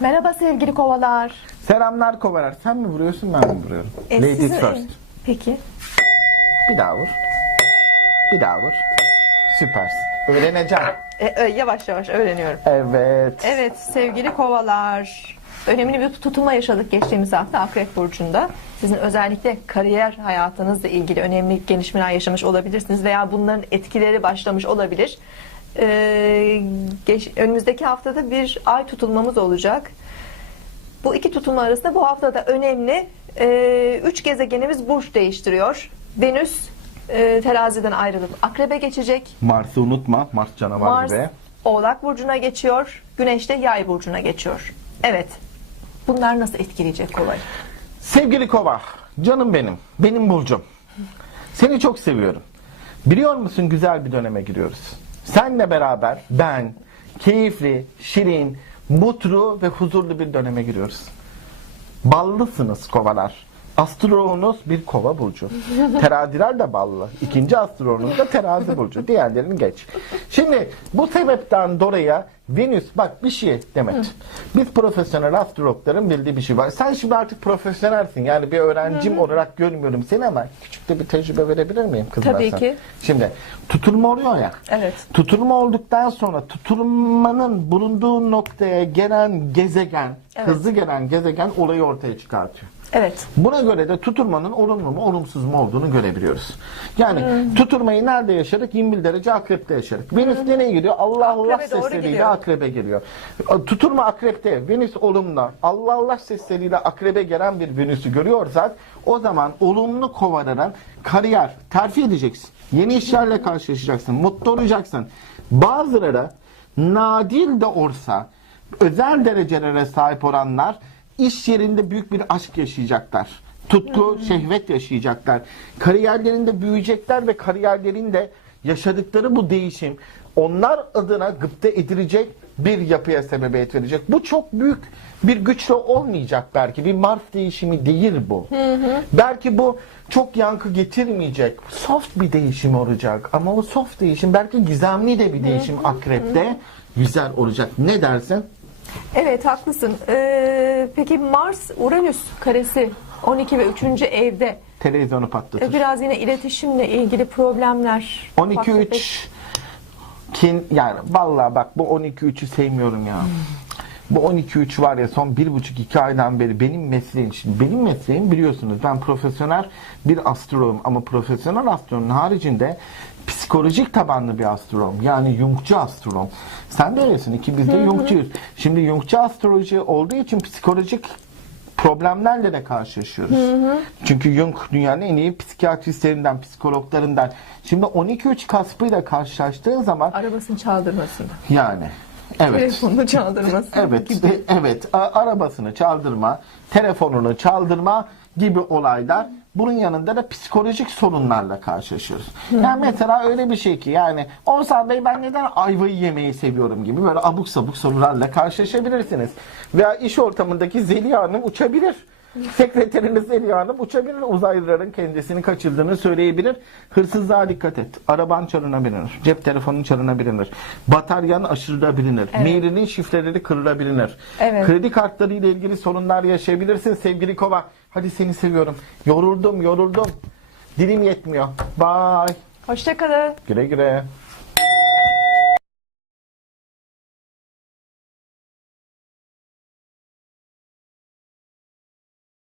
Merhaba sevgili kovalar. Selamlar Kovalar. Sen mi vuruyorsun ben mi vuruyorum? E, Ladies sizin- first. Peki. Bir daha vur. Bir daha vur. Süpersin. Öğreneceğim. E, e, yavaş yavaş öğreniyorum. Evet. Evet sevgili kovalar. Önemli bir tutulma yaşadık geçtiğimiz hafta Akrep Burcu'nda. Sizin özellikle kariyer hayatınızla ilgili önemli gelişmeler yaşamış olabilirsiniz veya bunların etkileri başlamış olabilir. Ee, geç- önümüzdeki haftada bir ay tutulmamız olacak. Bu iki tutulma arasında bu haftada önemli e, üç gezegenimiz burç değiştiriyor. Venüs e, teraziden ayrılıp akrebe geçecek. Mars'ı unutma. Mars canavar Mars gibi. Oğlak burcuna geçiyor. Güneş de Yay burcuna geçiyor. Evet. Bunlar nasıl etkileyecek kolay? Sevgili Kova. Canım benim. Benim Burcum. Seni çok seviyorum. Biliyor musun güzel bir döneme giriyoruz. Senle beraber ben keyifli, şirin, mutlu ve huzurlu bir döneme giriyoruz. Ballısınız kovalar. Astroloğunuz bir kova burcu. Teraziler de ballı. İkinci astroloğunuz da terazi burcu. Diğerlerini geç. Şimdi bu sebepten dolayı Venüs bak bir şey Demet. Biz profesyonel astrologların bildiği bir şey var. Sen şimdi artık profesyonelsin. Yani bir öğrencim olarak görmüyorum seni ama küçük de bir tecrübe verebilir miyim kızım? Tabii ki. Şimdi tutulma oluyor ya. Evet. Tutulma olduktan sonra tutulmanın bulunduğu noktaya gelen gezegen, Evet. hızlı gelen gezegen olayı ortaya çıkartıyor. Evet. Buna göre de tutulmanın olumlu mu olumsuz mu olduğunu görebiliyoruz. Yani tutulmayı nerede yaşadık? 21 derece akrepte yaşadık. Venüs nereye gidiyor? Allah Allah sesleriyle. Akrebe geliyor. Tutulma akrepte, Venüs olumlu. Allah Allah sesleriyle akrebe gelen bir Venüs'ü görüyorsak o zaman olumlu kovaların kariyer, terfi edeceksin. Yeni işlerle karşılaşacaksın. Mutlu olacaksın. Bazıları nadir de olsa özel derecelere sahip olanlar iş yerinde büyük bir aşk yaşayacaklar. Tutku, şehvet yaşayacaklar. Kariyerlerinde büyüyecekler ve kariyerlerinde yaşadıkları bu değişim onlar adına gıpta edilecek bir yapıya sebebiyet verecek. Bu çok büyük bir güçle olmayacak belki. Bir Mars değişimi değil bu. Belki bu çok yankı getirmeyecek. Soft bir değişim olacak. Ama o soft değişim belki gizemli de bir değişim akrepte güzel olacak. Ne dersin? Evet haklısın. Ee, peki Mars Uranüs karesi 12 ve 3. evde Televizyonu patlatır. biraz yine iletişimle ilgili problemler. 12 ufak 3 kin yani vallahi bak bu 12 3'ü sevmiyorum ya. Bu 12 3 var ya son bir buçuk iki aydan beri benim mesleğim şimdi benim mesleğim biliyorsunuz ben profesyonel bir astrologum ama profesyonel astrologun haricinde psikolojik tabanlı bir astrologum yani Jungçu astrologum. Sen de öylesin iki biz de Jungçuyuz. Şimdi Jungçu astroloji olduğu için psikolojik problemlerle de karşılaşıyoruz. Çünkü Jung dünyanın en iyi psikiyatristlerinden, psikologlarından. Şimdi 12-3 kaspıyla karşılaştığın zaman Arabasını çaldırmasın. yani evet. Telefonunu çaldırmasın. Evet, gibi. e, evet. Arabasını çaldırma, telefonunu çaldırma gibi olaylar. Bunun yanında da psikolojik sorunlarla karşılaşıyoruz. Yani mesela öyle bir şey ki yani Oğuzhan Bey ben neden ayvayı yemeyi seviyorum gibi böyle abuk sabuk sorularla karşılaşabilirsiniz. Veya iş ortamındaki Zeliha Hanım uçabilir. Sekreteriniz Zeliha Hanım uçabilir. Uzaylıların kendisini kaçırdığını söyleyebilir. Hırsızlığa dikkat et. Araban çalınabilir. Cep telefonun çalınabilir. Bataryan aşırılabilir. Mailinin şifreleri kırılabilir. Evet. Kredi kartları ile ilgili sorunlar yaşayabilirsin sevgili kova. Hadi seni seviyorum. Yoruldum, yoruldum. Dilim yetmiyor. Bye. Hoşçakalın. Güle güle.